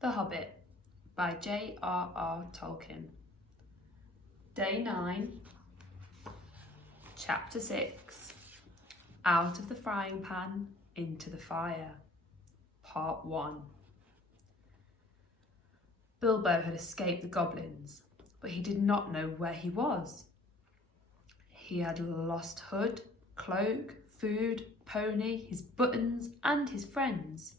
The Hobbit by J.R.R. Tolkien. Day 9, Chapter 6, Out of the Frying Pan into the Fire, Part 1. Bilbo had escaped the goblins, but he did not know where he was. He had lost hood, cloak, food, pony, his buttons and his friends.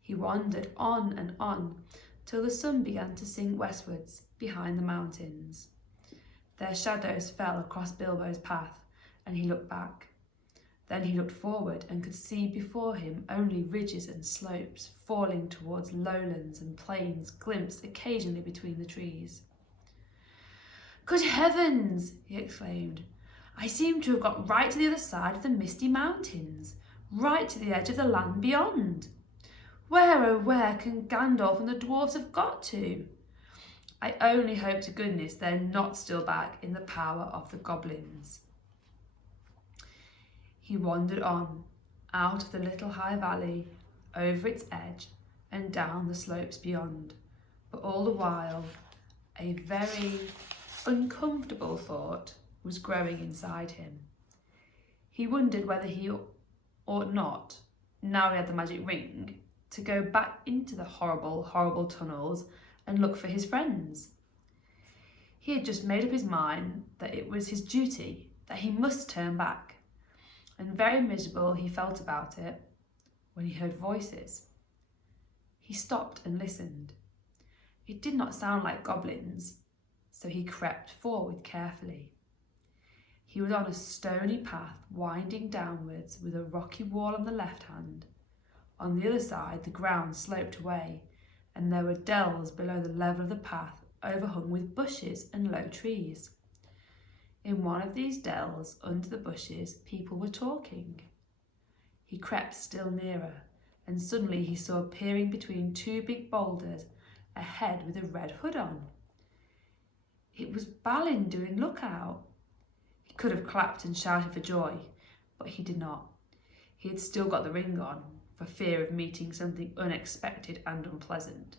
He wandered on and on till the sun began to sink westwards behind the mountains. Their shadows fell across Bilbo's path, and he looked back. Then he looked forward and could see before him only ridges and slopes falling towards lowlands and plains glimpsed occasionally between the trees. "Good heavens!" he exclaimed. "I seem to have got right to the other side of the misty mountains, right to the edge of the land beyond. Where, oh where, can Gandalf and the dwarves have got to? I only hope to goodness they're not still back in the power of the goblins." He wandered on, out of the little high valley, over its edge, and down the slopes beyond, but all the while a very uncomfortable thought was growing inside him. He wondered whether he ought not, now he had the magic ring, to go back into the horrible, horrible tunnels and look for his friends. He had just made up his mind that it was his duty, that he must turn back, and very miserable he felt about it when he heard voices. He stopped and listened. It did not sound like goblins, so he crept forward carefully. He was on a stony path winding downwards with a rocky wall on the left hand. On the other side, the ground sloped away, and there were dells below the level of the path, overhung with bushes and low trees. In one of these dells, under the bushes, people were talking. He crept still nearer, and suddenly he saw peering between two big boulders a head with a red hood on. It was Balin doing lookout. He could have clapped and shouted for joy, but he did not. He had still got the ring on, for fear of meeting something unexpected and unpleasant,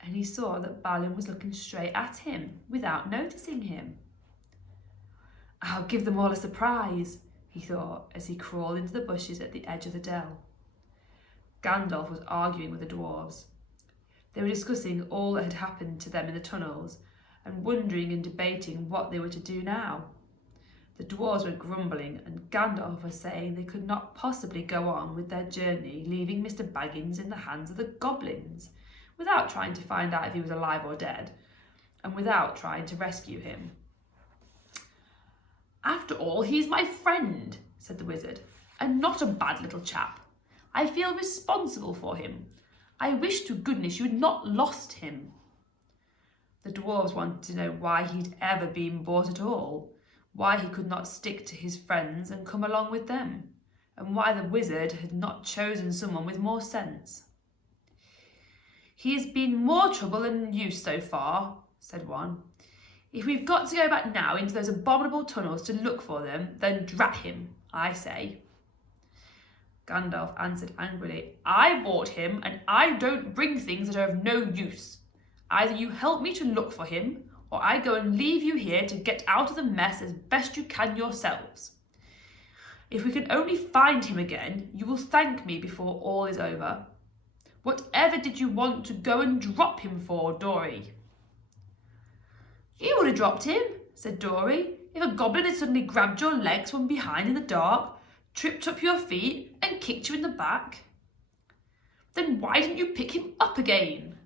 and he saw that Balin was looking straight at him without noticing him. "I'll give them all a surprise," he thought as he crawled into the bushes at the edge of the dell. Gandalf was arguing with the dwarves. They were discussing all that had happened to them in the tunnels and wondering and debating what they were to do now. The dwarves were grumbling, and Gandalf was saying they could not possibly go on with their journey leaving Mr. Baggins in the hands of the goblins, without trying to find out if he was alive or dead, and without trying to rescue him. "After all, he's my friend," said the wizard, "and not a bad little chap. I feel responsible for him. I wish to goodness you had not lost him." The dwarves wanted to know why he'd ever been bought at all, why he could not stick to his friends and come along with them, and why the wizard had not chosen someone with more sense. "He has been more trouble than use so far," said one. "If we've got to go back now into those abominable tunnels to look for them, then drat him, I say." Gandalf answered angrily, "I bought him, and I don't bring things that are of no use. Either you help me to look for him, or I go and leave you here to get out of the mess as best you can yourselves. If we can only find him again, you will thank me before all is over. Whatever did you want to go and drop him for, Dory?" "You would have dropped him," said Dory, "if a goblin had suddenly grabbed your legs from behind in the dark, tripped up your feet and kicked you in the back. Then why didn't you pick him up again?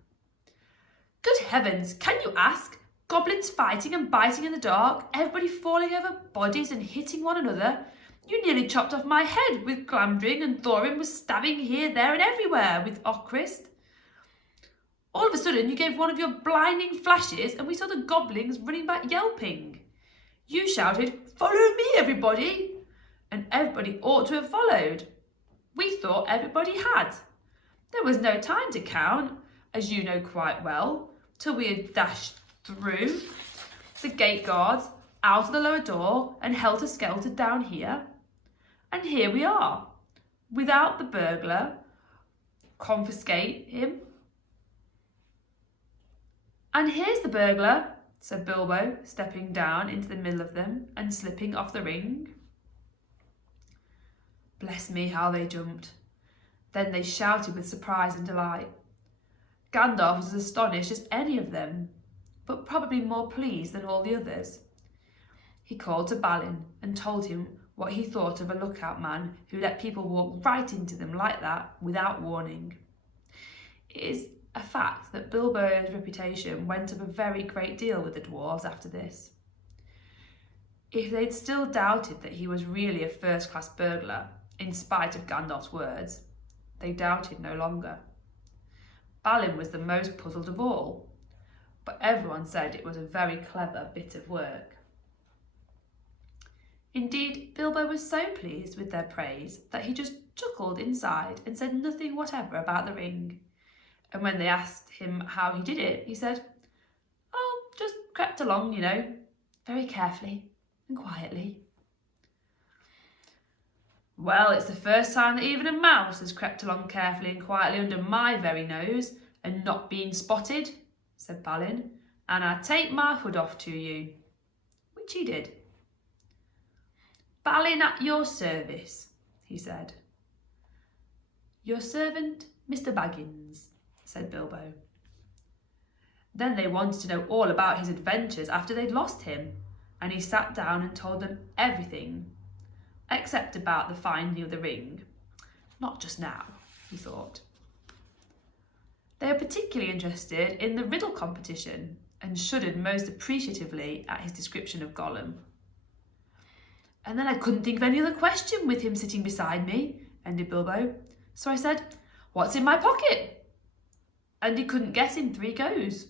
Good heavens, can you ask? Goblins fighting and biting in the dark, everybody falling over bodies and hitting one another. You nearly chopped off my head with Glamdring, and Thorin was stabbing here, there and everywhere with Ochrist. All of a sudden you gave one of your blinding flashes and we saw the goblins running back yelping. You shouted, 'Follow me, everybody!' and everybody ought to have followed. We thought everybody had. There was no time to count, as you know quite well, till we had dashed through the gate guards, out of the lower door, and helter-skelter down here. And here we are, without the burglar, confiscate him, "And here's the burglar," said Bilbo, stepping down into the middle of them and slipping off the ring. Bless me, how they jumped. Then they shouted with surprise and delight. Gandalf was as astonished as any of them, but probably more pleased than all the others. He called to Balin and told him what he thought of a lookout man who let people walk right into them like that without warning. It is a fact that Bilbo's reputation went up a very great deal with the dwarves after this. If they'd still doubted that he was really a first-class burglar, in spite of Gandalf's words, they doubted no longer. Balin was the most puzzled of all, but everyone said it was a very clever bit of work. Indeed, Bilbo was so pleased with their praise that he just chuckled inside and said nothing whatever about the ring. And when they asked him how he did it, he said, "Oh, just crept along, very carefully and quietly." "Well, it's the first time that even a mouse has crept along carefully and quietly under my very nose and not been spotted," said Balin, "and I take my hood off to you," which he did. "Balin at your service," he said. "Your servant, Mr. Baggins," said Bilbo. Then they wanted to know all about his adventures after they'd lost him, and he sat down and told them everything, except about the finding of the ring. Not just now, he thought. They were particularly interested in the riddle competition and shuddered most appreciatively at his description of Gollum. "And then I couldn't think of any other question with him sitting beside me," ended Bilbo. "So I said, 'What's in my pocket?' And he couldn't guess in 3 goes.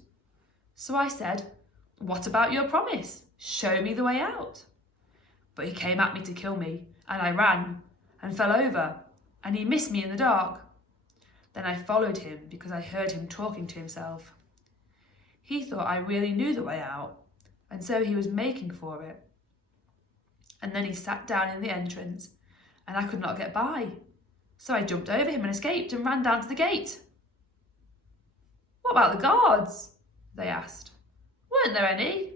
So I said, 'What about your promise? Show me the way out.' But he came at me to kill me, and I ran and fell over, and he missed me in the dark. Then I followed him because I heard him talking to himself. He thought I really knew the way out, and so he was making for it. And then he sat down in the entrance, and I could not get by. So I jumped over him and escaped and ran down to the gate." "What about the guards?" they asked. "Weren't there any?"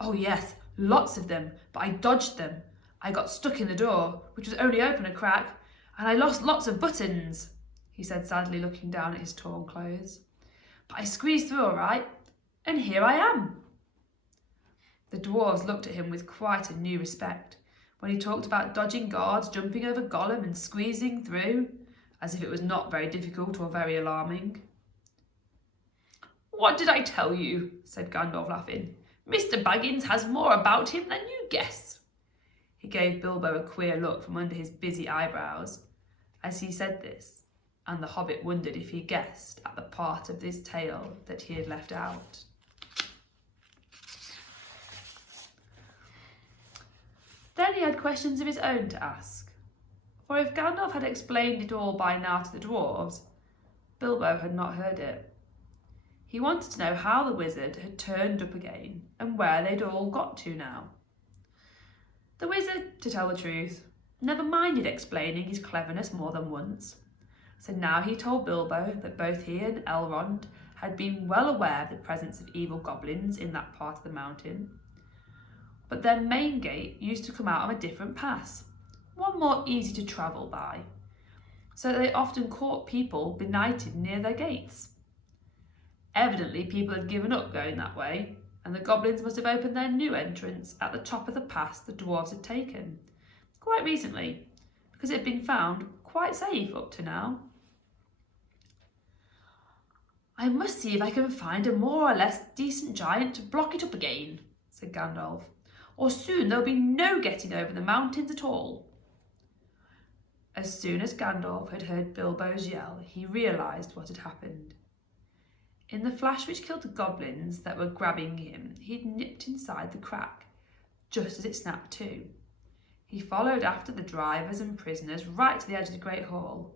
"Oh yes, lots of them, but I dodged them. I got stuck in the door, which was only open a crack, and I lost lots of buttons," he said sadly, looking down at his torn clothes. "But I squeezed through all right, and here I am." The dwarves looked at him with quite a new respect when he talked about dodging guards, jumping over Gollum and squeezing through, as if it was not very difficult or very alarming. "What did I tell you?" said Gandalf, laughing. "Mr. Baggins has more about him than you guess." He gave Bilbo a queer look from under his busy eyebrows as he said this, and the Hobbit wondered if he guessed at the part of his tale that he had left out. Then he had questions of his own to ask, for if Gandalf had explained it all by now to the dwarves, Bilbo had not heard it. He wanted to know how the wizard had turned up again and where they'd all got to now. The wizard, to tell the truth, never minded explaining his cleverness more than once, so now he told Bilbo that both he and Elrond had been well aware of the presence of evil goblins in that part of the mountain, but their main gate used to come out on a different pass, one more easy to travel by, so they often caught people benighted near their gates. Evidently people had given up going that way, and the goblins must have opened their new entrance at the top of the pass the dwarves had taken, quite recently, because it had been found quite safe up to now. "I must see if I can find a more or less decent giant to block it up again," said Gandalf, "or soon there'll be no getting over the mountains at all." As soon as Gandalf had heard Bilbo's yell, he realised what had happened. In the flash which killed the goblins that were grabbing him, he'd nipped inside the crack, just as it snapped to. He followed after the drivers and prisoners right to the edge of the Great Hall,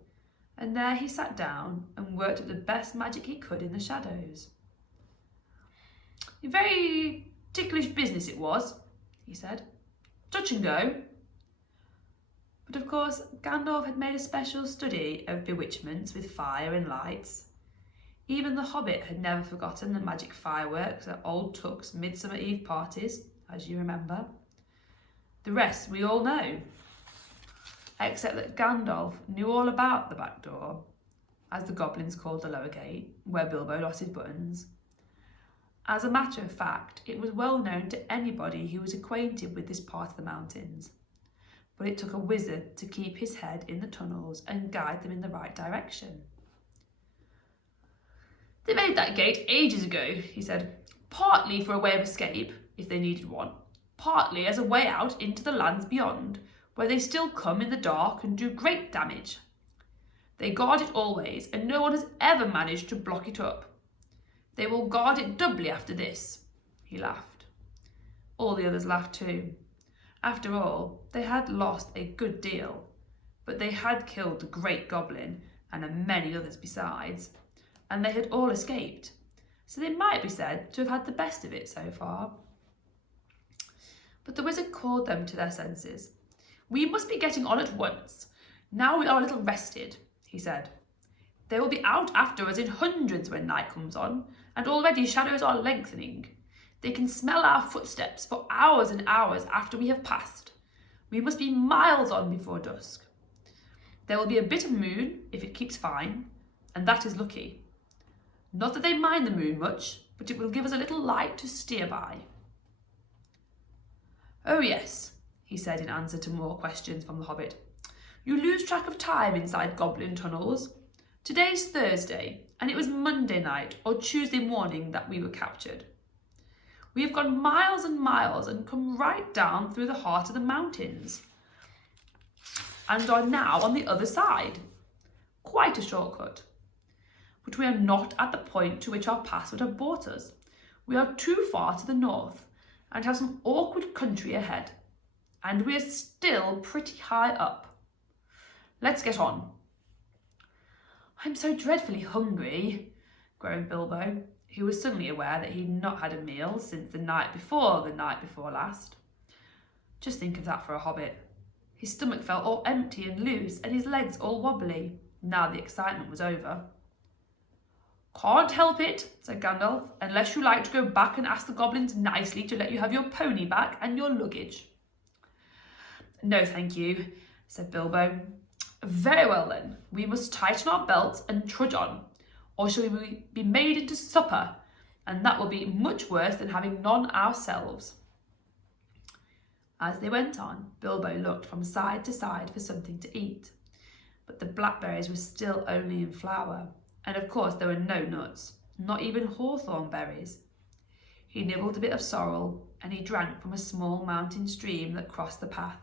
and there he sat down and worked up the best magic he could in the shadows. "A very ticklish business it was," he said. "Touch and go." But of course, Gandalf had made a special study of bewitchments with fire and lights. Even the Hobbit had never forgotten the magic fireworks at Old Tuck's Midsummer Eve parties, as you remember. The rest we all know, except that Gandalf knew all about the back door, as the Goblins called the lower gate, where Bilbo lost his buttons. As a matter of fact, it was well known to anybody who was acquainted with this part of the mountains, but it took a wizard to keep his head in the tunnels and guide them in the right direction. "They made that gate ages ago," he said, "partly for a way of escape, if they needed one, partly as a way out into the lands beyond, where they still come in the dark and do great damage. They guard it always, and no one has ever managed to block it up. They will guard it doubly after this." He laughed. All the others laughed too. After all, they had lost a good deal, but they had killed the great goblin and many others besides, and they had all escaped, so they might be said to have had the best of it so far. But the wizard called them to their senses. "We must be getting on at once. Now we are a little rested," he said. "They will be out after us in hundreds when night comes on, and already shadows are lengthening. They can smell our footsteps for hours and hours after we have passed. We must be miles on before dusk. There will be a bit of moon if it keeps fine, and that is lucky. Not that they mind the moon much, but it will give us a little light to steer by." "Oh yes," he said in answer to more questions from the Hobbit. "You lose track of time inside goblin tunnels. Today's Thursday, and it was Monday night or Tuesday morning that we were captured. We have gone miles and miles and come right down through the heart of the mountains, and are now on the other side. Quite a shortcut. But we are not at the point to which our pass would have brought us. We are too far to the north and have some awkward country ahead, and we are still pretty high up. Let's get on." "I'm so dreadfully hungry," groaned Bilbo, who was suddenly aware that he'd not had a meal since the night before last. Just think of that for a hobbit. His stomach felt all empty and loose, and his legs all wobbly, now the excitement was over. "Can't help it," said Gandalf, "unless you like to go back and ask the goblins nicely to let you have your pony back and your luggage." "No, thank you," said Bilbo. "Very well then, we must tighten our belts and trudge on, or shall we be made into supper, and that will be much worse than having none ourselves." As they went on, Bilbo looked from side to side for something to eat, but the blackberries were still only in flower, and of course there were no nuts, not even hawthorn berries. He nibbled a bit of sorrel, and he drank from a small mountain stream that crossed the path,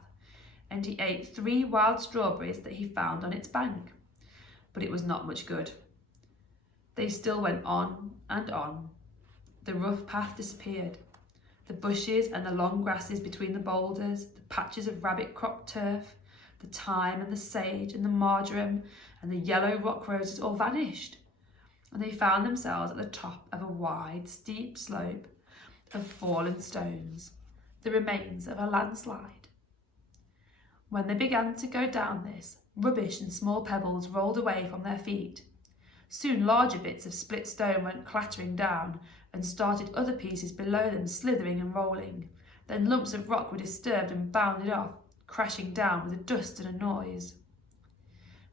and he ate 3 wild strawberries that he found on its bank, but it was not much good. They still went on and on. The rough path disappeared. The bushes and the long grasses between the boulders, the patches of rabbit-cropped turf, the thyme and the sage and the marjoram and the yellow rock roses all vanished, and they found themselves at the top of a wide, steep slope of fallen stones, the remains of a landslide. When they began to go down this, rubbish and small pebbles rolled away from their feet. Soon larger bits of split stone went clattering down and started other pieces below them slithering and rolling. Then lumps of rock were disturbed and bounded off, crashing down with a dust and a noise.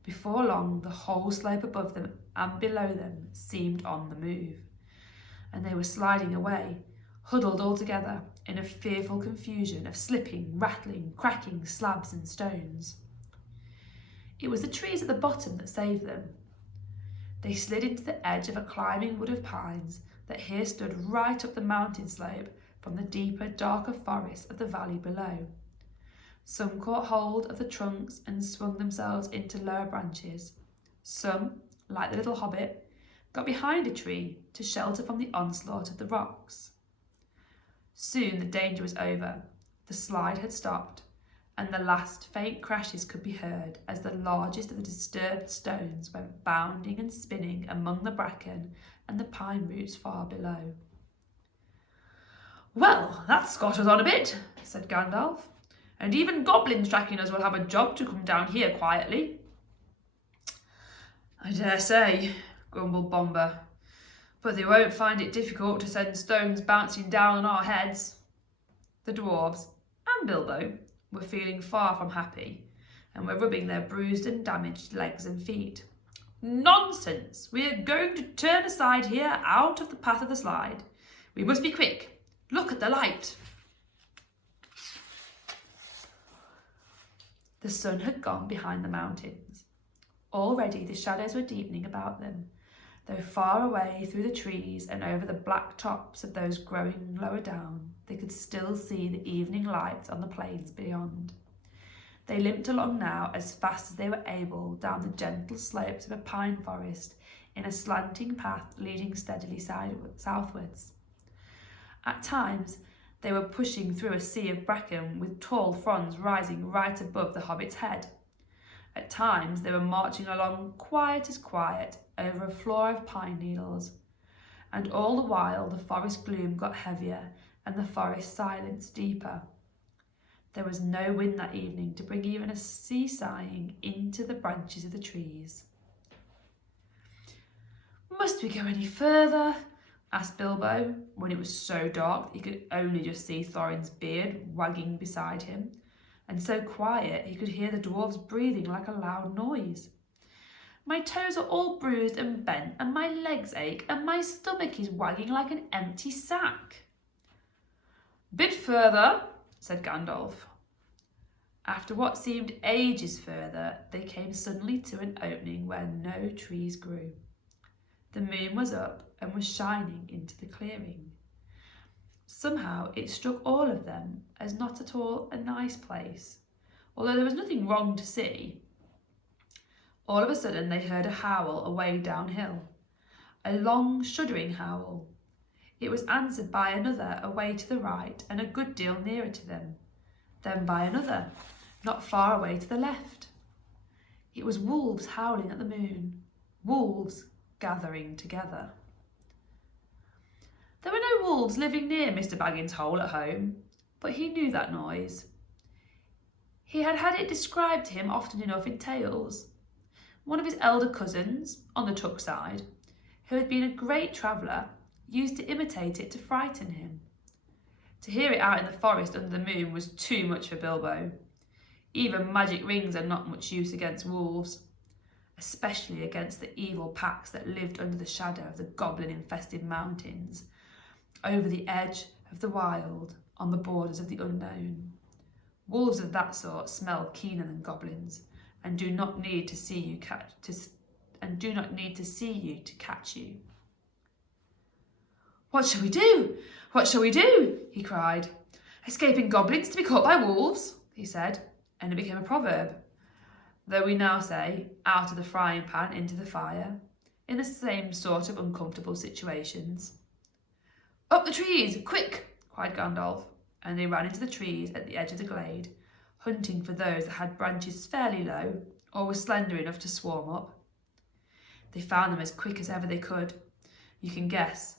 Before long, the whole slope above them and below them seemed on the move, and they were sliding away, huddled all together in a fearful confusion of slipping, rattling, cracking slabs and stones. It was the trees at the bottom that saved them. They slid into the edge of a climbing wood of pines that here stood right up the mountain slope from the deeper, darker forest of the valley below. Some caught hold of the trunks and swung themselves into lower branches. Some, like the little hobbit, got behind a tree to shelter from the onslaught of the rocks. Soon the danger was over. The slide had stopped, and the last faint crashes could be heard as the largest of the disturbed stones went bounding and spinning among the bracken and the pine roots far below. "Well, that's got us on a bit," said Gandalf, "and even goblins tracking us will have a job to come down here quietly." "I dare say," grumbled Bomber, But they won't find it difficult to send stones bouncing down on our heads. The dwarves and Bilbo were feeling far from happy and were rubbing their bruised and damaged legs and feet. Nonsense! We are going to turn aside here out of the path of the slide. We must be quick. Look at the light. The sun had gone behind the mountains. Already the shadows were deepening about them, though far away through the trees and over the black tops of those growing lower down, they could still see the evening lights on the plains beyond. They limped along now as fast as they were able down the gentle slopes of a pine forest in a slanting path leading steadily southwards. At times, they were pushing through a sea of bracken with tall fronds rising right above the Hobbit's head. At times, they were marching along quiet as quiet over a floor of pine needles. And all the while, the forest gloom got heavier and the forest silence deeper. There was no wind that evening to bring even a sea sighing into the branches of the trees. "Must we go any further?" asked Bilbo, when it was so dark that he could only just see Thorin's beard wagging beside him, and so quiet he could hear the dwarves breathing like a loud noise. "My toes are all bruised and bent, and my legs ache, and my stomach is wagging like an empty sack." "Bit further," said Gandalf. After what seemed ages further, they came suddenly to an opening where no trees grew. The moon was up and was shining into the clearing. Somehow it struck all of them as not at all a nice place, although there was nothing wrong to see. All of a sudden they heard a howl away downhill, a long shuddering howl. It was answered by another away to the right and a good deal nearer to them, then by another, not far away to the left. It was wolves howling at the moon, wolves gathering together. There were no wolves living near Mr. Baggins' hole at home, but he knew that noise. He had had it described to him often enough in tales. One of his elder cousins, on the Tuck side, who had been a great traveller, used to imitate it to frighten him. To hear it out in the forest under the moon was too much for Bilbo. Even magic rings are not much use against wolves, especially against the evil packs that lived under the shadow of the goblin-infested mountains, over the edge of the wild, on the borders of the unknown. Wolves of that sort smell keener than goblins, and do not need to see you to catch you. "What shall we do? What shall we do?" he cried. "Escaping goblins to be caught by wolves," he said, and it became a proverb, though we now say, out of the frying pan into the fire, in the same sort of uncomfortable situations. "Up the trees, quick!" cried Gandalf, and they ran into the trees at the edge of the glade, hunting for those that had branches fairly low or were slender enough to swarm up. They found them as quick as ever they could, you can guess,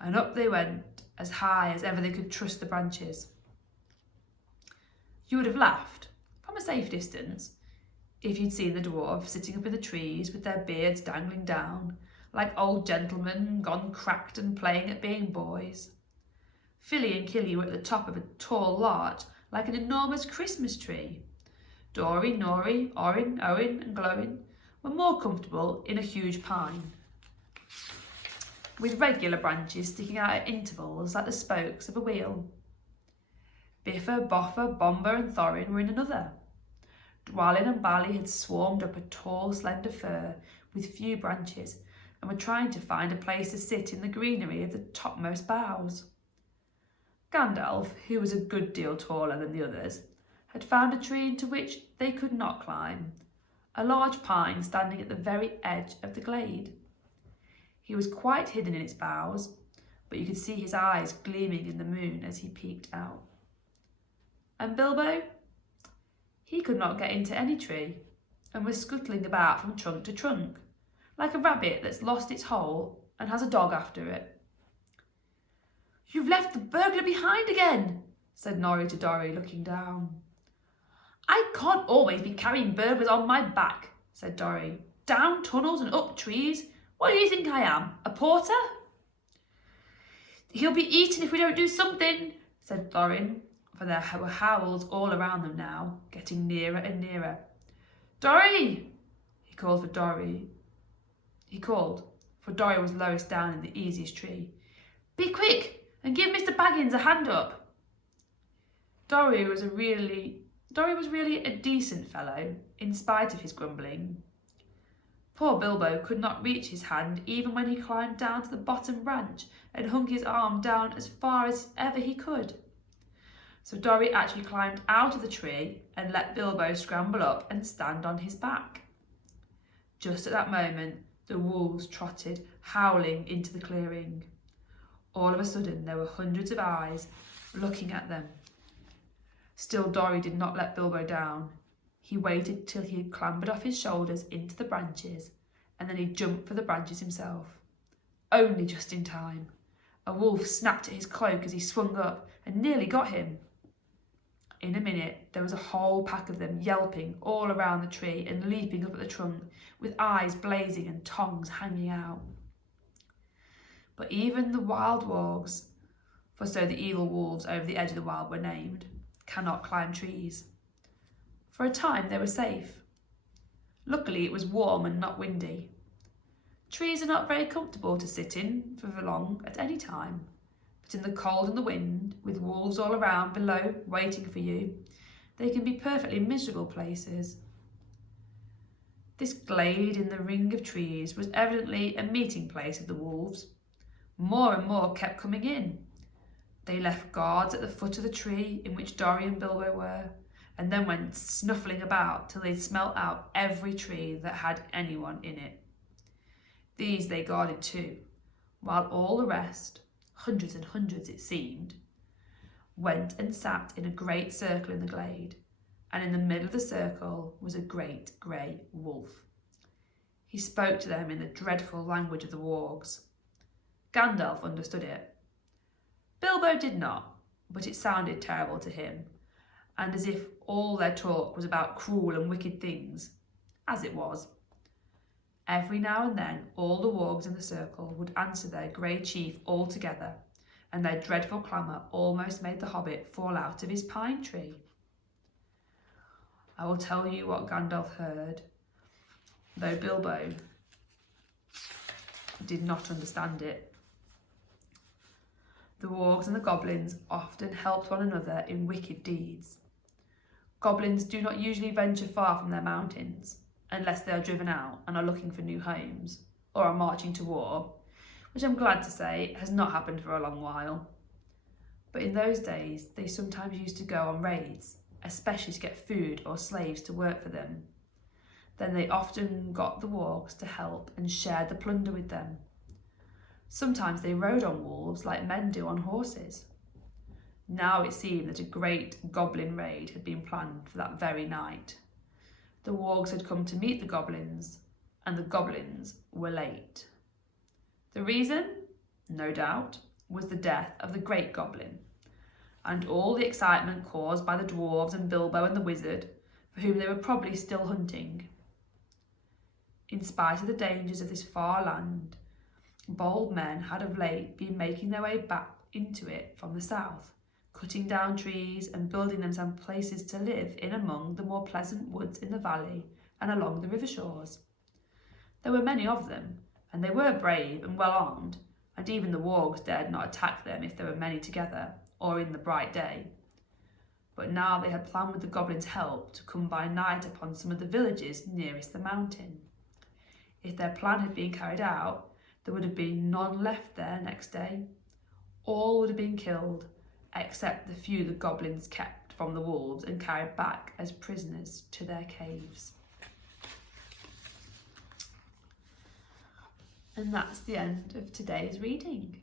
and up they went as high as ever they could trust the branches. You would have laughed, from a safe distance, if you'd seen the dwarves sitting up in the trees with their beards dangling down, like old gentlemen gone cracked and playing at being boys. Philly and Killy were at the top of a tall larch, like an enormous Christmas tree. Dory, Nori, Orin, Owen and Glowin were more comfortable in a huge pine, with regular branches sticking out at intervals like the spokes of a wheel. Biffa, Boffa, Bomber and Thorin were in another. Dwalin and Bally had swarmed up a tall, slender fir with few branches and were trying to find a place to sit in the greenery of the topmost boughs. Gandalf, who was a good deal taller than the others, had found a tree into which they could not climb, a large pine standing at the very edge of the glade. He was quite hidden in its boughs, but you could see his eyes gleaming in the moon as he peeked out. And Bilbo? He could not get into any tree, and was scuttling about from trunk to trunk, like a rabbit that's lost its hole and has a dog after it. "You've left the burglar behind again," said Nori to Dory, looking down. "I can't always be carrying burglars on my back," said Dory. "Down tunnels and up trees. What do you think I am, a porter?" He'll be eaten if we don't do something, said Thorin, for there were howls all around them now, getting nearer and nearer. Dorry! He called, for Dorry was lowest down in the easiest tree. Be quick and give Mr. Baggins a hand up. Dorry was really a decent fellow, in spite of his grumbling. Poor Bilbo could not reach his hand even when he climbed down to the bottom branch and hung his arm down as far as ever he could. So Dorry actually climbed out of the tree and let Bilbo scramble up and stand on his back. Just at that moment, the wolves trotted, howling, into the clearing. All of a sudden, there were hundreds of eyes looking at them. Still, Dorry did not let Bilbo down. He waited till he had clambered off his shoulders into the branches, and then he jumped for the branches himself. Only just in time. A wolf snapped at his cloak as he swung up and nearly got him. In a minute, there was a whole pack of them yelping all around the tree and leaping up at the trunk, with eyes blazing and tongues hanging out. But even the wild wargs, for so the evil wolves over the edge of the wild were named, cannot climb trees. For a time they were safe. Luckily it was warm and not windy. Trees are not very comfortable to sit in for long at any time, but in the cold and the wind, with wolves all around below waiting for you, they can be perfectly miserable places. This glade in the ring of trees was evidently a meeting place of the wolves. More and more kept coming in. They left guards at the foot of the tree in which Dorry and Bilbo were, and then went snuffling about till they'd smelt out every tree that had anyone in it. These they guarded too, while all the rest, hundreds and hundreds it seemed, went and sat in a great circle in the glade, and in the middle of the circle was a great grey wolf. He spoke to them in the dreadful language of the wargs. Gandalf understood it. Bilbo did not, but it sounded terrible to him, and as if all their talk was about cruel and wicked things, as it was. Every now and then all the wargs in the circle would answer their grey chief all together, and their dreadful clamour almost made the Hobbit fall out of his pine tree. I will tell you what Gandalf heard, though Bilbo did not understand it. The wargs and the goblins often helped one another in wicked deeds. Goblins do not usually venture far from their mountains, unless they are driven out and are looking for new homes, or are marching to war, which I'm glad to say has not happened for a long while. But in those days, they sometimes used to go on raids, especially to get food or slaves to work for them. Then they often got the wargs to help and share the plunder with them. Sometimes they rode on wolves like men do on horses. Now it seemed that a great goblin raid had been planned for that very night. The wargs had come to meet the goblins, and the goblins were late. The reason, no doubt, was the death of the great goblin, and all the excitement caused by the dwarves and Bilbo and the wizard, for whom they were probably still hunting. In spite of the dangers of this far land, bold men had of late been making their way back into it from the south, cutting down trees and building them some places to live in among the more pleasant woods in the valley and along the river shores. There were many of them, and they were brave and well armed, and even the wargs dared not attack them if there were many together, or in the bright day. But now they had planned with the goblins' help to come by night upon some of the villages nearest the mountain. If their plan had been carried out, there would have been none left there next day. All would have been killed, except the few the goblins kept from the wolves and carried back as prisoners to their caves. And that's the end of today's reading.